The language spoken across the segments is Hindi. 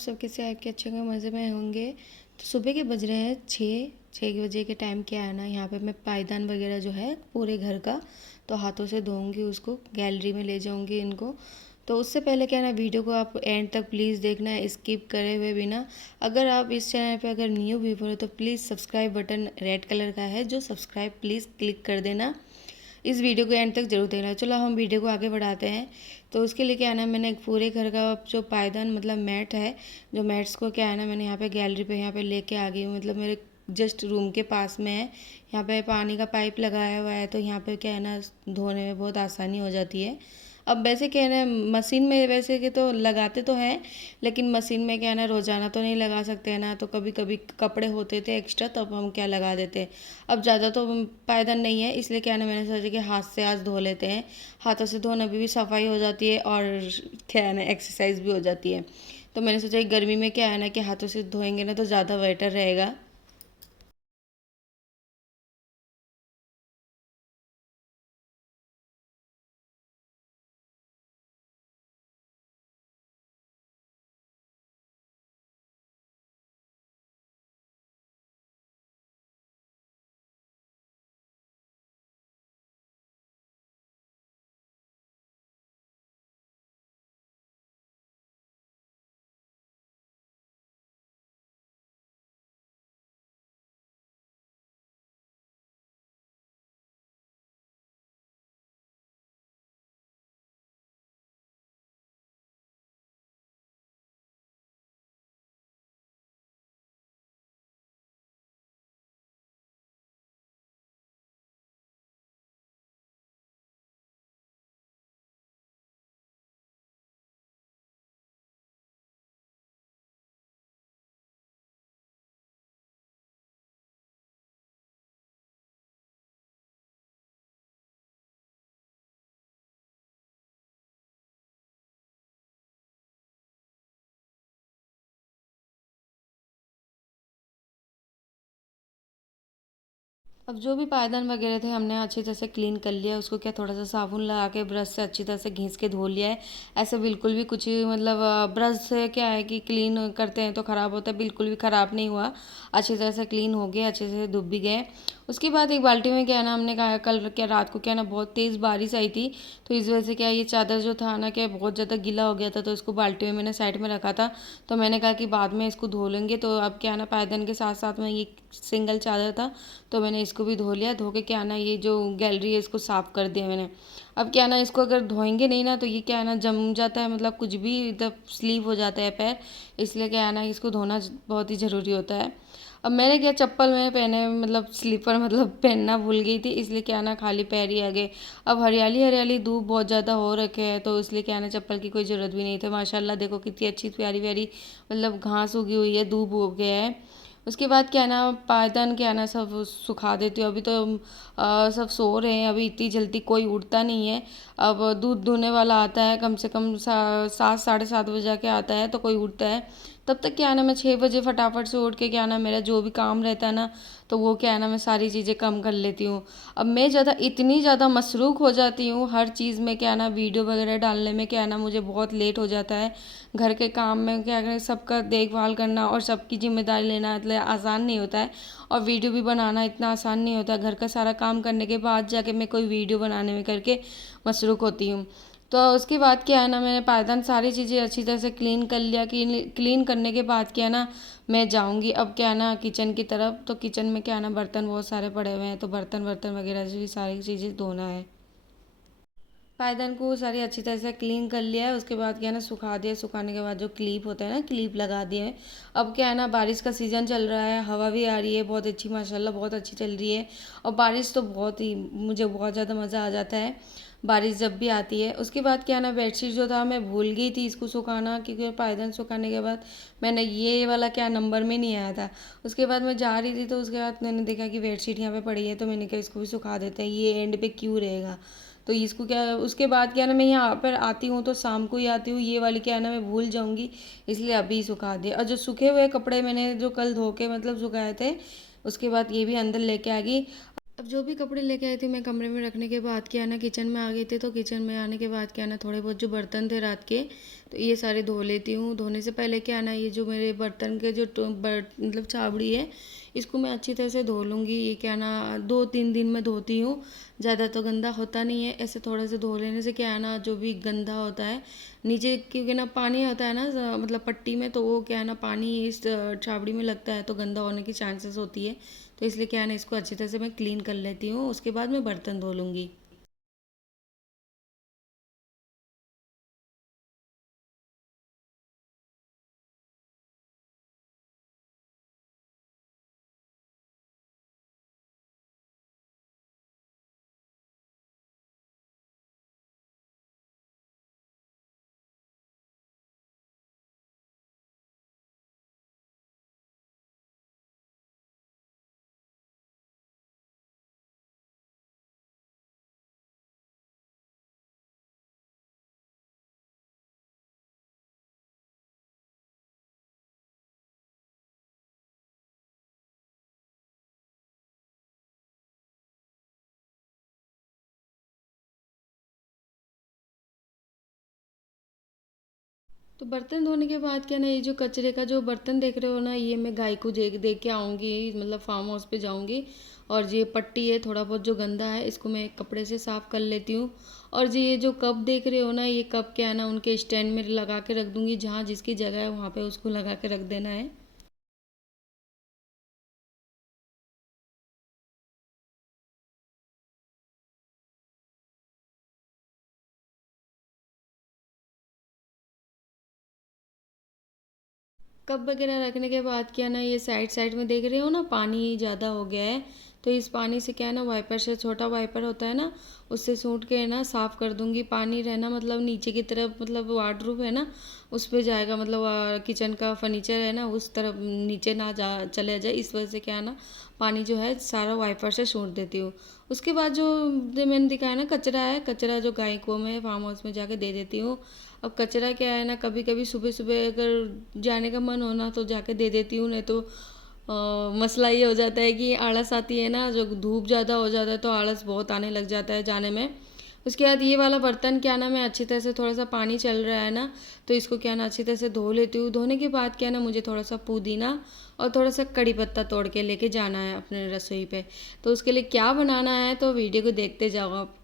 सब कैसे आपके अच्छे होंगे, मज़े में होंगे। तो सुबह के बज रहे हैं 6 बजे के टाइम क्या है ना, यहाँ पे मैं पायदान वगैरह जो है पूरे घर का तो हाथों से धोऊंगी, उसको गैलरी में ले जाऊंगी इनको। तो उससे पहले क्या है ना, वीडियो को आप एंड तक प्लीज़ देखना है स्किप करे हुए बिना। अगर आप इस चैनल पे अगर न्यू व्यूवर हो तो please subscribe button red colour का है जो सब्सक्राइब प्लीज़ क्लिक कर देना। इस वीडियो को एंड तक जरूर देखना। चलो हम वीडियो को आगे बढ़ाते हैं। तो उसके लिए क्या है ना, मैंने एक पूरे घर का जो पायदान मतलब मैट है, जो मैट्स को क्या है ना, मैंने यहाँ पे गैलरी पे यहाँ पे लेके आ गई हूँ। मतलब मेरे जस्ट रूम के पास में है। यहाँ पे पानी का पाइप लगाया हुआ है, तो यहाँ पे क्या है ना, धोने में बहुत आसानी हो जाती है। अब वैसे क्या है ना, मशीन में वैसे कि तो लगाते तो हैं, लेकिन मशीन में क्या है ना, रोज़ाना तो नहीं लगा सकते हैं ना। तो कभी कभी कपड़े होते थे एक्स्ट्रा, तब हम क्या लगा देते। अब ज़्यादा तो पायदान नहीं है, इसलिए क्या है ना, मैंने सोचा कि हाथ से आज धो लेते हैं। हाथों से धोने में भी सफाई हो जाती है और क्या है ना, एक्सरसाइज भी हो जाती है। तो मैंने सोचा कि गर्मी में क्या है ना, कि हाथों से धोएंगे ना तो ज़्यादा बेटर रहेगा। अब जो भी पायदान वगैरह थे हमने अच्छी तरह से क्लीन कर लिया। उसको क्या थोड़ा सा साबुन लगा के ब्रश से अच्छी तरह से घिस के धो लिया है। ऐसे बिल्कुल भी कुछ मतलब ब्रश से क्या है कि क्लीन करते हैं तो ख़राब होता है, बिल्कुल भी ख़राब नहीं हुआ। अच्छी तरह से क्लीन हो गए, अच्छे से धुप भी गए। उसके बाद एक बाल्टी में क्या है ना, हमने कहा कल क्या रात को क्या है ना, बहुत तेज़ बारिश आई थी। तो इस वजह से क्या है, ये चादर जो था ना, क्या बहुत ज़्यादा गीला हो गया था। तो इसको बाल्टी में मैंने साइड में रखा था। तो मैंने कहा कि बाद में इसको धो लेंगे। तो अब क्या है ना, पायदान के साथ साथ में ये सिंगल चादर था, तो मैंने इसको भी धो लिया। धो के क्या है ना, ये जो गैलरी है इसको साफ़ कर दिया मैंने। अब क्या है ना, इसको अगर धोएंगे नहीं ना तो ये क्या है ना, जम जाता है, मतलब कुछ भी इधर स्लीप हो जाता है पैर। इसलिए क्या है ना, इसको धोना बहुत ही ज़रूरी होता है। अब मैंने क्या, चप्पल में पहने मतलब स्लीपर मतलब पहनना भूल गई थी, इसलिए क्या है ना, खाली पैर ही आ गए। अब हरियाली हरियाली धूप बहुत ज़्यादा हो रखे है, तो इसलिए क्या है ना, चप्पल की कोई ज़रूरत भी नहीं थी। माशाल्लाह देखो कितनी अच्छी प्यारी प्यारी मतलब घास उगी हुई है, धूप हो गया है। उसके बाद क्या है ना, पायदान क्या है ना, सब सुखा देती हूँ। अभी तो सब सो रहे हैं, अभी इतनी जल्दी कोई उठता नहीं है। अब दूध धोने वाला आता है कम से कम 7 साढ़े 7 बजे के आता है, तो कोई उठता है। तब तक क्या है ना, मैं 6 बजे फटाफट से उठ के क्या है ना, मेरा जो भी काम रहता है ना, तो वो क्या है ना, मैं सारी चीज़ें कम कर लेती हूँ। अब मैं इतनी ज़्यादा मसरूफ़ हो जाती हूँ हर चीज़ में, क्या है ना, वीडियो वगैरह डालने में क्या है ना, मुझे बहुत लेट हो जाता है। घर के काम में क्या करें, सबका देखभाल करना और सबकी जिम्मेदारी लेना मतलब आसान नहीं होता है। और वीडियो भी बनाना इतना आसान नहीं होता। घर का सारा काम करने के बाद जाके मैं कोई वीडियो बनाने में करके मसरूफ़ होती हूँ। तो उसके बाद क्या है ना, मैंने पायदान सारी चीज़ें अच्छी तरह से क्लीन कर लिया। क्लीन करने के बाद क्या है ना, मैं जाऊँगी अब क्या है ना किचन की तरफ। तो किचन में क्या है ना, बर्तन बहुत सारे पड़े हुए हैं, तो बर्तन वर्तन वगैरह भी सारी चीज़ें धोना है। पायदान को सारी अच्छी तरह से क्लीन कर लिया है। उसके बाद क्या है ना, सुखा दिया। सुखाने के बाद जो क्लिप होता है ना, क्लिप लगा दिए हैं। अब क्या है ना, बारिश का सीज़न चल रहा है, हवा भी आ रही है बहुत अच्छी, माशाल्लाह बहुत अच्छी चल रही है। और बारिश तो बहुत ही मुझे बहुत ज़्यादा मज़ा आ जाता है बारिश जब भी आती है। उसके बाद क्या है ना, बेडशीट जो था मैं भूल गई थी इसको सुखाना, क्योंकि पायदान सुखाने के बाद मैंने ये वाला क्या नंबर में नहीं आया था। उसके बाद मैं जा रही थी, तो उसके बाद मैंने देखा कि बेडशीट यहाँ पे पड़ी है, तो मैंने कहा इसको भी सुखा देते हैं, ये एंड पे क्यों रहेगा। तो इसको क्या, उसके बाद क्या है ना, मैं यहाँ पर आती हूँ तो शाम को ही आती हूँ, ये वाली क्या है ना, मैं भूल जाऊँगी, इसलिए अभी सुखा दिया। और जो सूखे हुए कपड़े मैंने जो कल धो के मतलब सुखाए थे, उसके बाद ये भी अंदर लेके आ गई। अब जो भी कपड़े लेके आई थी मैं कमरे में रखने के बाद क्या है ना, किचन में आ गई थी, तो किचन में आने के बाद क्या है ना, थोड़े बहुत जो बर्तन थे रात के, तो ये सारे धो लेती हूँ। धोने से पहले क्या है ना, ये जो मेरे बर्तन के जो मतलब छाबड़ी है, इसको मैं अच्छी तरह से धो लूँगी। ये क्या है ना, 2-3 दिन में धोती हूँ, ज़्यादा तो गंदा होता नहीं है। ऐसे थोड़े से धो लेने से क्या है ना, जो भी गंदा होता है नीचे, क्योंकि ना पानी होता है ना मतलब पट्टी में, तो वो क्या है ना, पानी इस छाबड़ी में लगता है तो गंदा होने की चांसेस होती है। तो इसलिए क्या है ना, इसको अच्छी तरह से मैं क्लीन कर लेती हूँ, उसके बाद मैं बर्तन धो लूँगी। तो बर्तन धोने के बाद क्या ना, ये जो कचरे का जो बर्तन देख रहे हो ना, ये मैं गाय को दे के आऊँगी, मतलब फार्म हाउस पे जाऊँगी। और ये पट्टी है, थोड़ा बहुत जो गंदा है, इसको मैं एक कपड़े से साफ़ कर लेती हूँ। और जी ये जो कप देख रहे हो ना, ये कप क्या है ना, उनके स्टैंड में लगा के रख दूँगी, जहाँ जिसकी जगह है वहाँ पे उसको लगा के रख देना है। कप वगैरह रखने के बाद क्या ना, ये साइड साइड में देख रहे हो ना, पानी ज़्यादा हो गया है, तो इस पानी से क्या है ना, वाइपर से, छोटा वाइपर होता है ना, उससे सूंट के है ना साफ़ कर दूंगी। पानी रहना मतलब नीचे की तरफ, मतलब वार्डरोब है ना, उस पे जाएगा, मतलब किचन का फर्नीचर है ना, उस तरफ नीचे ना जा चले जाए, इस वजह से क्या है ना, पानी जो है सारा वाइपर से सूंट देती हूँ। उसके बाद जो मैंने दिखाया ना कचरा है, कचरा जो गाय को मैं फार्म हाउस में जाके दे देती हूँ। अब कचरा क्या है ना, कभी कभी सुबह सुबह अगर जाने का मन होना तो जाके दे देती हूँ, नहीं तो मसला ये हो जाता है कि आलस आती है ना, जो धूप ज़्यादा हो जाता है तो आलस बहुत आने लग जाता है जाने में। उसके बाद ये वाला बर्तन क्या ना, मैं अच्छी तरह से, थोड़ा सा पानी चल रहा है ना, तो इसको क्या ना अच्छी तरह से धो लेती हूँ। धोने के बाद क्या ना, मुझे थोड़ा सा पुदीना और थोड़ा सा कड़ी पत्ता तोड़ के लेके जाना है अपने रसोई पे। तो उसके लिए क्या बनाना है, तो वीडियो को देखते जाओ आप।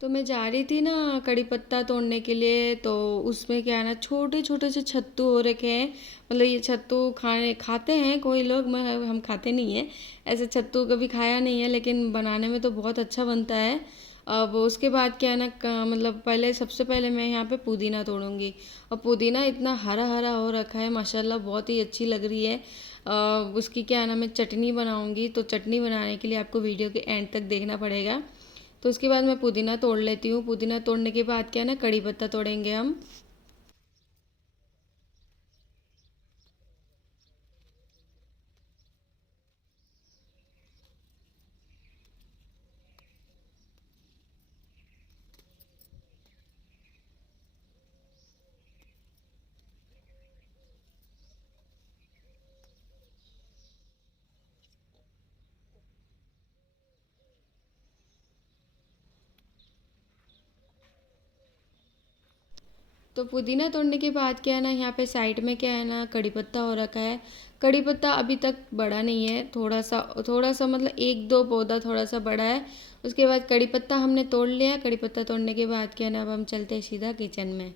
तो मैं जा रही थी ना कड़ी पत्ता तोड़ने के लिए, तो उसमें क्या है ना, छोटे छोटे से छत्तू हो रखे हैं। मतलब ये छत्तू खाने खाते हैं कोई लोग, मैं हम खाते नहीं है। ऐसे छत्तू कभी खाया नहीं है, लेकिन बनाने में तो बहुत अच्छा बनता है। अब उसके बाद क्या है ना, मतलब पहले, सबसे पहले मैं यहाँ पे पुदीना तोड़ूंगी। और पुदीना इतना हरा हरा हो रखा है माशाल्लाह, बहुत ही अच्छी लग रही है। उसकी क्या है ना, मैं चटनी बनाऊंगी, तो चटनी बनाने के लिए आपको वीडियो के एंड तक देखना पड़ेगा। तो उसके बाद मैं पुदीना तोड़ लेती हूँ। पुदीना तोड़ने के बाद क्या है ना, कड़ी पत्ता तोड़ेंगे हम। तो पुदीना तोड़ने के बाद क्या है ना, यहाँ पे साइड में क्या है ना, कड़ी पत्ता हो रखा है। कड़ी पत्ता अभी तक बड़ा नहीं है, थोड़ा सा मतलब एक दो पौधा थोड़ा सा बड़ा है। उसके बाद कड़ी पत्ता हमने तोड़ लिया। कड़ी पत्ता तोड़ने के बाद क्या है ना, अब हम चलते हैं सीधा किचन में।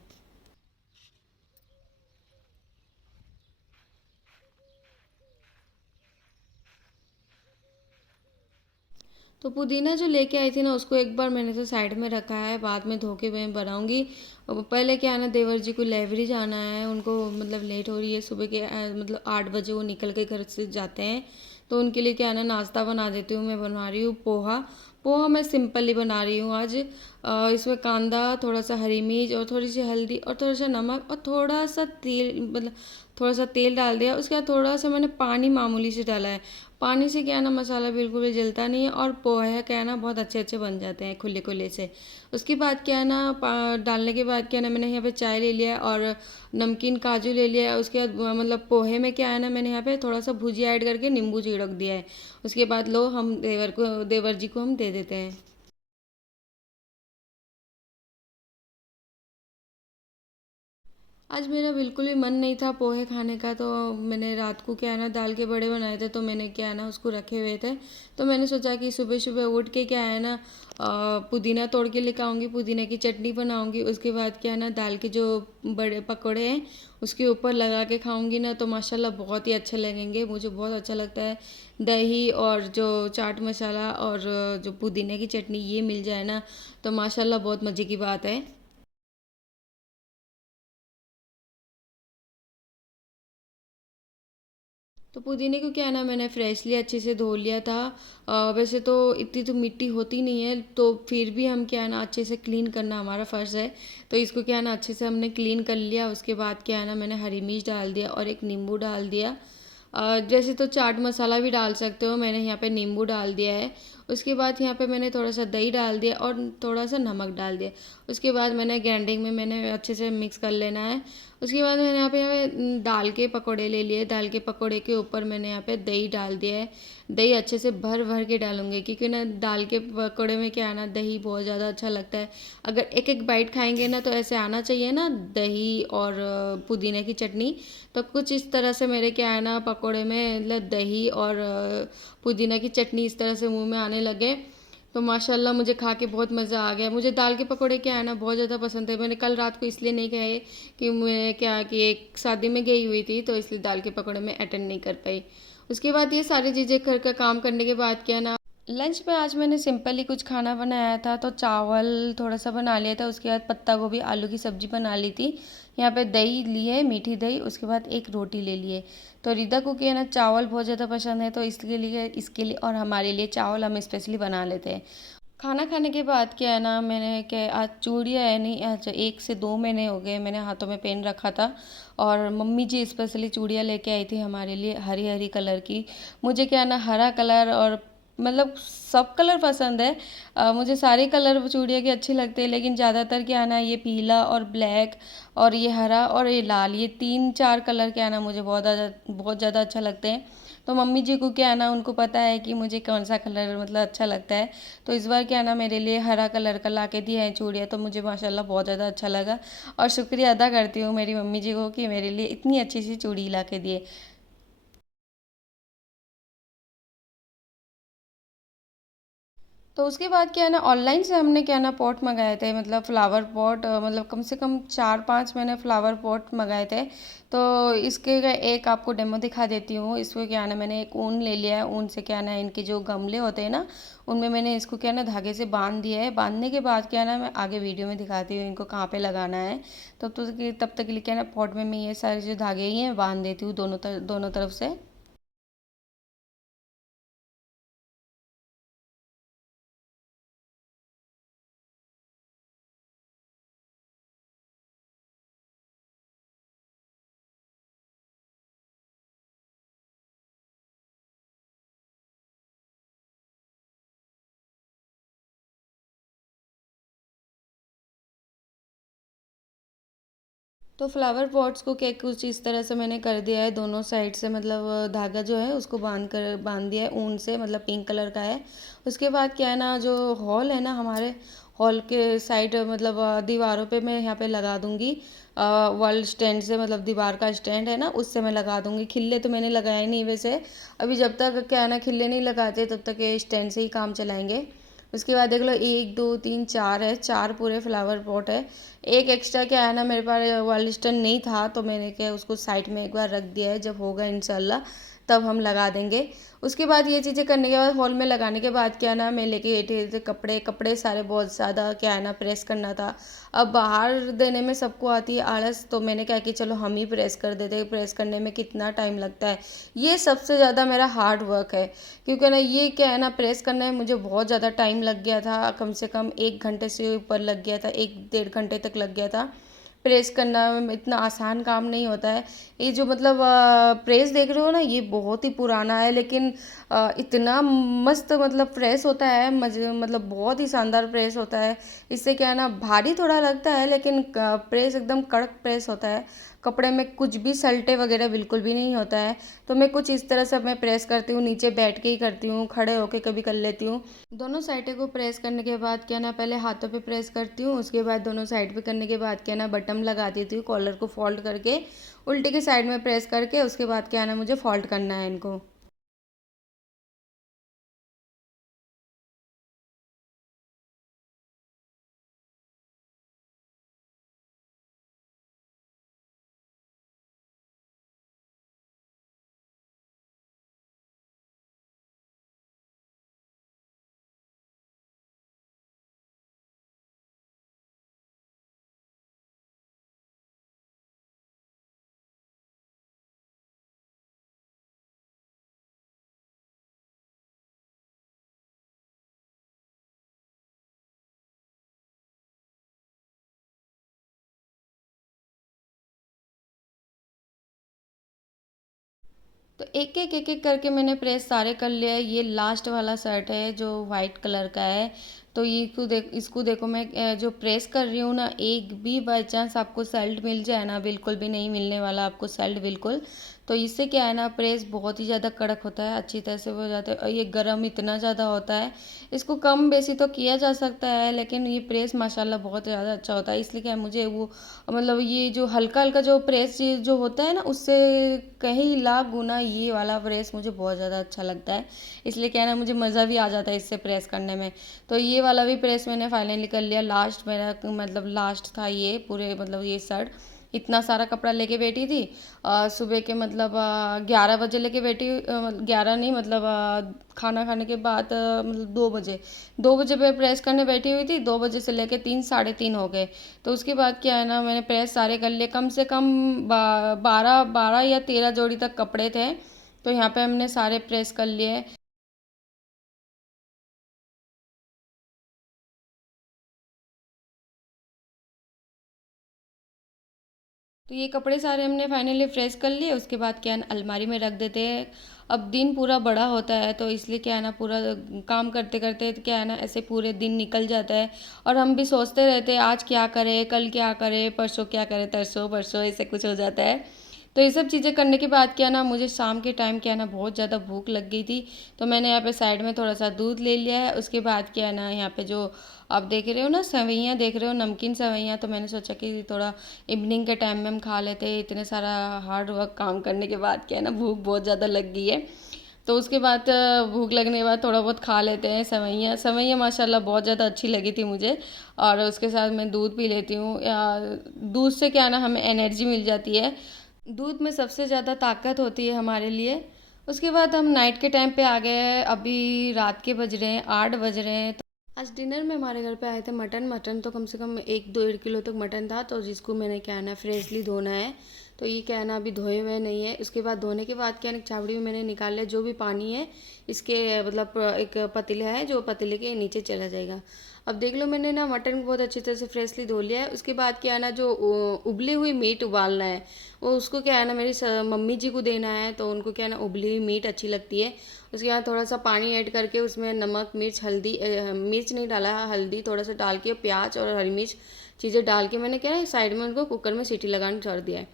तो पुदीना जो लेके आई थी ना, उसको एक बार मैंने तो साइड में रखा है, बाद में धो के मैं बनाऊंगी। अब पहले क्या है ना, देवर जी को लाइब्रेरी जाना है, उनको मतलब लेट हो रही है सुबह के, मतलब 8 बजे वो निकल के घर से जाते हैं। तो उनके लिए क्या है ना, नाश्ता बना देती हूँ। मैं बना रही हूँ पोहा। पोहा मैं सिंपल ही बना रही हूँ आज। इसमें कांदा, थोड़ा सा हरी मिर्च और थोड़ी सी हल्दी और थोड़ा सा नमक और थोड़ा सा तेल, मतलब थोड़ा सा तेल डाल दिया। उसके बाद थोड़ा सा मैंने पानी मामूली से डाला है। पानी से क्या है ना, मसाला बिल्कुल भी जलता नहीं है और पोहे क्या है ना बहुत अच्छे अच्छे बन जाते हैं खुले खुले से। उसके बाद क्या है ना, डालने के बाद क्या है ना, मैंने यहाँ पे चाय ले लिया और नमकीन काजू ले लिया है। उसके बाद मतलब पोहे में क्या है ना, मैंने यहाँ पे थोड़ा सा भुजिया ऐड करके नींबू छिड़क दिया है। उसके बाद लो, हम देवर जी को हम दे देते हैं। आज मेरा बिल्कुल भी मन नहीं था पोहे खाने का, तो मैंने रात को क्या है ना दाल के बड़े बनाए थे, तो मैंने क्या है ना उसको रखे हुए थे। तो मैंने सोचा कि सुबह सुबह उठ के क्या है ना, पुदीना तोड़ के लेकर आऊँगी, पुदीना की चटनी बनाऊँगी। उसके बाद क्या है ना, दाल के जो बड़े पकौड़े हैं उसके ऊपर लगा के खाऊँगी ना, तो माशाल्लाह बहुत ही अच्छे लगेंगे। मुझे बहुत अच्छा लगता है। दही और जो चाट मसाला और जो पुदीने की चटनी ये मिल जाए ना, तो माशाल्लाह बहुत मज़े की बात है। तो पुदीने को क्या है ना, मैंने फ्रेशली अच्छे से धो लिया था। वैसे तो इतनी तो मिट्टी होती नहीं है, तो फिर भी हम क्या है ना अच्छे से क्लीन करना हमारा फ़र्ज़ है। तो इसको क्या है ना अच्छे से हमने क्लीन कर लिया। उसके बाद क्या है ना, मैंने हरी मिर्च डाल दिया और एक नींबू डाल दिया। जैसे तो चाट मसाला भी डाल सकते हो, मैंने यहाँ पे नींबू डाल दिया है। उसके बाद यहाँ पे मैंने थोड़ा सा दही डाल दिया और थोड़ा सा नमक डाल दिया। उसके बाद मैंने ग्राइंडिंग में मैंने अच्छे से मिक्स कर लेना है। उसके बाद मैंने यहाँ पे दाल के पकौड़े ले लिए। दाल के पकौड़े के ऊपर मैंने यहाँ पे दही डाल दिया है। दही अच्छे से भर भर के डालूंगी, क्योंकि ना दाल के पकौड़े में क्या है ना, दही बहुत ज़्यादा अच्छा लगता है। अगर एक एक बाइट खाएंगे ना, तो ऐसे आना चाहिए ना दही और पुदीने की चटनी। तो कुछ इस तरह से मेरे क्या है ना पकौड़े में मतलब दही और पुदीना की चटनी इस तरह से मुंह में आने लगे। तो माशाल्लाह मुझे खा के बहुत मज़ा आ गया। मुझे दाल के पकौड़े क्या है ना बहुत ज़्यादा पसंद है। मैंने कल रात को इसलिए नहीं खाए कि मैं क्या कि एक शादी में गई हुई थी, तो इसलिए दाल के पकौड़े मैं अटेंड नहीं कर पाई। उसके बाद ये सारी चीज़ें घर का काम करने के बाद क्या ना, लंच में आज मैंने सिंपल ही कुछ खाना बनाया था। तो चावल थोड़ा सा बना लिया था, उसके बाद पत्ता गोभी आलू की सब्ज़ी बना ली थी। यहाँ पे दही ली है, मीठी दही, उसके बाद एक रोटी ले लिए। तो रिदा को क्या है ना चावल बहुत ज़्यादा पसंद है, तो इसके लिए और हमारे लिए चावल हम स्पेशली बना लेते हैं। खाना खाने के बाद क्या है ना, मैंने क्या आज चूड़ियाँ है नहीं, अच्छा 1 से 2 महीने हो गए मैंने हाथों में पहन रखा था। और मम्मी जी स्पेशली चूड़ियाँ लेके आई थी हमारे लिए हरी हरी कलर की। मुझे क्या है ना हरा कलर और मतलब सब कलर पसंद है। मुझे सारे कलर चूड़ियों के अच्छे लगते हैं, लेकिन ज़्यादातर क्या है ना ये पीला और ब्लैक और ये हरा और ये लाल, ये 3 4 कलर क्या है ना मुझे बहुत ज़्यादा अच्छा लगते हैं। तो मम्मी जी को क्या है ना उनको पता है कि मुझे कौन सा कलर मतलब अच्छा लगता है। तो इस बार क्या है ना मेरे लिए हरा कलर का ला के दिया है चूड़ियाँ, तो मुझे माशाल्लाह बहुत ज़्यादा अच्छा लगा। और शुक्रिया अदा करती हूँ मेरी मम्मी जी को कि मेरे लिए इतनी अच्छी सी चूड़ी ला के दिए। तो उसके बाद क्या है ना, ऑनलाइन से हमने क्या है ना पॉट मंगाए थे, मतलब फ्लावर पॉट, मतलब कम से कम 4 5 मैंने फ्लावर पॉट मंगाए थे। तो इसके का एक आपको डेमो दिखा देती हूँ। इसको क्या है ना मैंने एक ऊन ले लिया है। ऊन से क्या है ना इनके जो गमले होते हैं ना, उनमें मैंने इसको क्या है ना धागे से बांध दिया है। बांधने के बाद क्या है ना मैं आगे वीडियो में दिखाती हूँ इनको कहाँ पे लगाना है। तब तक के लिए क्या है ना पॉट में मैं ये सारे जो धागे ही हैं बांध देती हूँ दोनों तरफ से। तो फ्लावर पॉट्स को क्या कुछ इस तरह से मैंने कर दिया है दोनों साइड से, मतलब धागा जो है उसको बांध दिया है ऊन से, मतलब पिंक कलर का है। उसके बाद क्या है ना जो हॉल है ना हमारे हॉल के साइड, मतलब दीवारों पे मैं यहाँ पे लगा दूंगी वॉल स्टैंड से, मतलब दीवार का स्टैंड है ना उससे मैं लगा दूंगी। खिल्ले तो मैंने लगाए नहीं वैसे अभी, जब तक क्या है ना खिल्ले नहीं लगाते तब तक ये स्टैंड से ही काम चलाएंगे। उसके बाद देख लो 1 2 3 4 है, 4 पूरे फ्लावर पॉट है। एक एक्स्ट्रा क्या है ना मेरे पास वाल स्टैंड नहीं था, तो मैंने क्या उसको साइड में एक बार रख दिया है, जब होगा इंशाल्लाह तब हम लगा देंगे। उसके बाद ये चीज़ें करने के बाद हॉल में लगाने के बाद क्या ना मैं लेके बैठी थे कपड़े कपड़े सारे बहुत ज़्यादा क्या है ना प्रेस करना था। अब बाहर देने में सबको आती है आलस, तो मैंने कहा कि चलो हम ही प्रेस कर देते हैं, प्रेस करने में कितना टाइम लगता है। ये सबसे ज़्यादा मेरा हार्ड वर्क है, क्योंकि ना ये क्या है ना प्रेस करने में मुझे बहुत ज़्यादा टाइम लग गया था, कम से कम 1 घंटे से ऊपर लग गया था, 1 डेढ़ घंटे तक लग गया था। प्रेस करना इतना आसान काम नहीं होता है। ये जो मतलब प्रेस देख रहे हो ना ये बहुत ही पुराना है, लेकिन इतना मस्त मतलब प्रेस होता है, मतलब बहुत ही शानदार प्रेस होता है। इससे क्या है ना भारी थोड़ा लगता है, लेकिन प्रेस एकदम कड़क प्रेस होता है। कपड़े में कुछ भी सल्टे वगैरह बिल्कुल भी नहीं होता है। तो मैं कुछ इस तरह से मैं प्रेस करती हूँ, नीचे बैठ के ही करती हूँ, खड़े होके कभी कर लेती हूँ। दोनों साइडों को प्रेस करने के बाद क्या ना पहले हाथों पे प्रेस करती हूँ, उसके बाद दोनों साइड पे करने के बाद क्या ना बटन लगा देती हूँ, कॉलर को फोल्ड करके उल्टी की साइड में प्रेस करके, उसके बाद क्या ना मुझे फोल्ड करना है इनको। तो एक एक करके मैंने प्रेस सारे कर लिया है। ये लास्ट वाला शर्ट है जो वाइट कलर का है। तो ये इसको देखो मैं जो प्रेस कर रही हूँ ना, एक भी बाई चांस आपको सेल्ट मिल जाए ना, बिल्कुल भी नहीं मिलने वाला आपको सेल्ट बिल्कुल। तो इससे क्या है ना प्रेस बहुत ही ज़्यादा कड़क होता है, अच्छी तरह से वो हो जाता है। और ये गर्म इतना ज़्यादा होता है, इसको कम बेसी तो किया जा सकता है, लेकिन ये प्रेस माशाल्लाह बहुत ज़्यादा अच्छा होता है। इसलिए क्या है मुझे वो मतलब ये जो हल्का हल्का जो प्रेस जो होता है ना, उससे कहीं लाख गुना ये वाला प्रेस मुझे बहुत ज़्यादा अच्छा लगता है। इसलिए क्या है ना मुझे मज़ा भी आ जाता है इससे प्रेस करने में। तो ये वाला भी प्रेस मैंने फाइनली कर लिया। लास्ट मेरा मतलब लास्ट था ये पूरे मतलब ये शर्ट। इतना सारा कपड़ा लेके बैठी थी सुबह के मतलब 11 बजे लेके बैठी, 11 नहीं मतलब खाना खाने के बाद मतलब 2 बजे, 2 बजे पे प्रेस करने बैठी हुई थी। 2 बजे से लेके 3 साढ़े 3 हो गए। तो उसके बाद क्या है ना मैंने प्रेस सारे कर लिए, कम से कम 12 या 13 जोड़ी तक कपड़े थे। तो यहाँ पे हमने सारे प्रेस कर लिए। तो ये कपड़े सारे हमने फाइनली प्रेस कर लिए। उसके बाद क्या है ना अलमारी में रख देते हैं। अब दिन पूरा बड़ा होता है, तो इसलिए क्या है ना पूरा काम करते करते क्या है ना ऐसे पूरे दिन निकल जाता है। और हम भी सोचते रहते हैं आज क्या करें, कल क्या करें, परसों क्या करें, तरसों परसों ऐसे कुछ हो जाता है। तो ये सब चीज़ें करने के बाद क्या ना मुझे शाम के टाइम क्या है ना बहुत ज़्यादा भूख लग गई थी। तो मैंने यहाँ पे साइड में थोड़ा सा दूध ले लिया है। उसके बाद क्या है ना यहाँ पे जो आप देख रहे हो ना सेवइयाँ देख रहे हो, नमकीन सेवइयाँ, तो मैंने सोचा कि थोड़ा इवनिंग के टाइम में हम खा लेते हैं। इतने सारा हार्ड वर्क काम करने के बाद क्या है ना भूख बहुत ज़्यादा लग गई है। तो उसके बाद भूख लगने के बाद थोड़ा बहुत खा लेते हैं सेवइयाँ। सेवइयाँ माशाल्लाह बहुत ज़्यादा अच्छी लगी थी मुझे। और उसके साथ मैं दूध पी लेती हूँ। दूध से क्या है ना हमें एनर्जी मिल जाती है। दूध में सबसे ज़्यादा ताकत होती है हमारे लिए। उसके बाद हम नाइट के टाइम पे आ गए हैं। अभी रात के बज रहे हैं 8 बज रहे हैं। आज डिनर में हमारे घर पे आए थे मटन। मटन तो कम से कम 1 डेढ़ किलो तक मटन था, तो जिसको मैंने क्या है ना फ्रेशली धोना है। तो ये क्या है ना अभी धोए हुए नहीं है। उसके बाद धोने के बाद क्या है ना छावड़ी में मैंने निकाल लिया जो भी पानी है इसके, मतलब एक पतीला है जो पतीले के नीचे चला जाएगा। अब देख लो मैंने ना मटन को बहुत अच्छी तरह से फ्रेशली धो लिया है। उसके बाद क्या है ना जो उबली हुई मीट उबालना है, वो उसको क्या है ना मेरी मम्मी जी को देना है। तो उनको क्या है ना उबली हुई मीट अच्छी लगती है। उसके बाद थोड़ा सा पानी ऐड करके उसमें नमक मिर्च हल्दी, मिर्च नहीं डाला, हल्दी थोड़ा सा डाल के प्याज और हरी मिर्च चीज़ें डाल के मैंने क्या है साइड में उनको कुकर में सीटी लगाने छोड़ दिया है।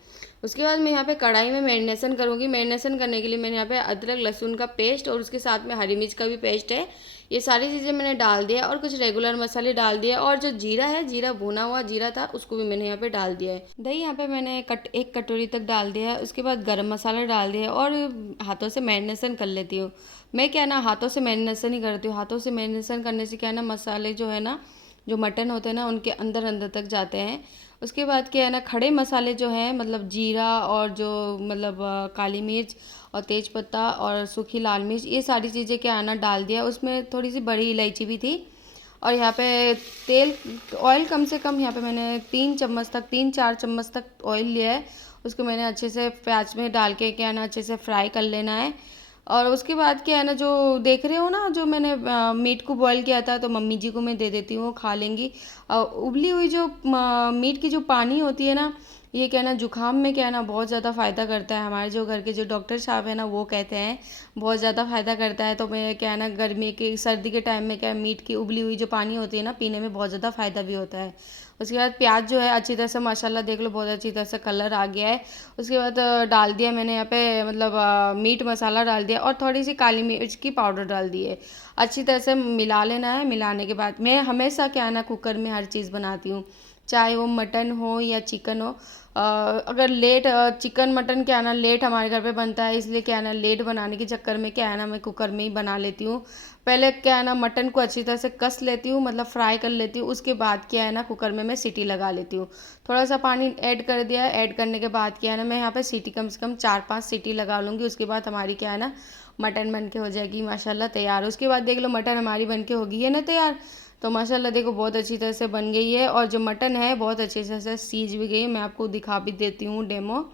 उसके बाद मैं यहाँ पे कढ़ाई में मैरिनेशन करूँगी। मैरिनेशन करने के लिए मैंने यहाँ पे अदरक लहसुन का पेस्ट और उसके साथ में हरी मिर्च का भी पेस्ट है, ये सारी चीज़ें मैंने डाल दिया। और कुछ रेगुलर मसाले डाल दिए, और जो जीरा है, जीरा भुना हुआ जीरा था, उसको भी मैंने यहाँ पे डाल दिया है। दही यहाँ पे मैंने 1 कटोरी तक डाल दिया है। उसके बाद गरम मसाला डाल दिया और हाथों से मैरिनेशन कर लेती हूँ। मैं क्या ना हाथों से मैरिनेशन ही करती हूँ। हाथों से मैरिनेशन करने से क्या है ना मसाले जो है ना जो मटन होते हैं ना उनके अंदर अंदर तक जाते हैं। उसके बाद क्या है ना, खड़े मसाले जो हैं मतलब जीरा और जो मतलब काली मिर्च और तेज पत्ता और सूखी लाल मिर्च, ये सारी चीज़ें क्या है ना डाल दिया। उसमें थोड़ी सी बड़ी इलायची भी थी। और यहाँ पे तेल, ऑयल कम से कम यहाँ पे मैंने 3 चम्मच तक, 3-4 चम्मच तक ऑयल लिया है। उसको मैंने अच्छे से प्याज में डाल के क्या है ना अच्छे से फ्राई कर लेना है। और उसके बाद क्या है ना, जो देख रहे हो ना, जो मैंने मीट को बॉईल किया था, तो मम्मी जी को मैं दे देती हूँ, वो खा लेंगी। उबली हुई जो मीट की जो पानी होती है ना, ये क्या है ना जुकाम में क्या है ना बहुत ज़्यादा फ़ायदा करता है। हमारे जो घर के जो डॉक्टर साहब हैं ना, वो कहते हैं बहुत ज़्यादा फ़ायदा करता है। तो मैं क्या है ना, गर्मी के सर्दी के टाइम में क्या है, मीट की उबली हुई जो पानी होती है ना, पीने में बहुत ज़्यादा फ़ायदा भी होता है। उसके बाद प्याज जो है अच्छी तरह से, माशाल्लाह देख लो बहुत अच्छी तरह से कलर आ गया है। उसके बाद डाल दिया मैंने यहाँ पे मतलब मीट मसाला डाल दिया और थोड़ी सी काली मिर्च की पाउडर डाल दी है। अच्छी तरह से मिला लेना है। मिलाने के बाद मैं हमेशा क्या है ना कुकर में हर चीज़ बनाती हूँ, चाहे वो मटन हो या चिकन हो। अगर लेट चिकन मटन क्या है ना लेट हमारे घर पे बनता है, इसलिए क्या है ना लेट बनाने के चक्कर में क्या है ना मैं कुकर में ही बना लेती हूँ। पहले क्या है ना मटन को अच्छी तरह से कस लेती हूँ, मतलब फ्राई कर लेती हूँ। उसके बाद क्या है ना कुकर में मैं सीटी लगा लेती हूँ। थोड़ा सा पानी ऐड कर दिया। ऐड करने के बाद क्या है ना मैं यहाँ पे सीटी कम से कम 4-5 सीटी लगा लूँगी। उसके बाद हमारी क्या है ना मटन बन के हो जाएगी माशाल्लाह तैयार। उसके बाद देख लो मटन हमारी बन के होगी है ना तैयार। तो माशाल्लाह देखो बहुत अच्छी तरह से बन गई है और जो मटन है बहुत अच्छे से सीज भी गई है। मैं आपको दिखा भी देती हूँ डेमो।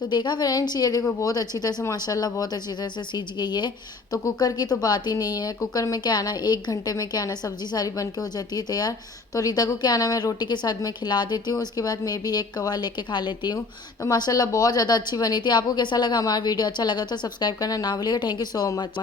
तो देखा फ्रेंड्स, ये देखो बहुत अच्छी तरह से माशाल्लाह बहुत अच्छी तरह से सीज गई है। तो कुकर की तो बात ही नहीं है। कुकर में क्या है ना 1 घंटे में क्या है ना सब्जी सारी बन के हो जाती है तैयार। तो रिदा को क्या है ना मैं रोटी के साथ में खिला देती हूँ। उसके बाद मैं भी एक कवा लेके खा लेती हूँ। तो माशाल्लाह बहुत ज़्यादा अच्छी बनी थी। आपको कैसा लगा हमारा वीडियो? अच्छा लगा तो सब्सक्राइब करना ना भूलिएगा। Thank you so much.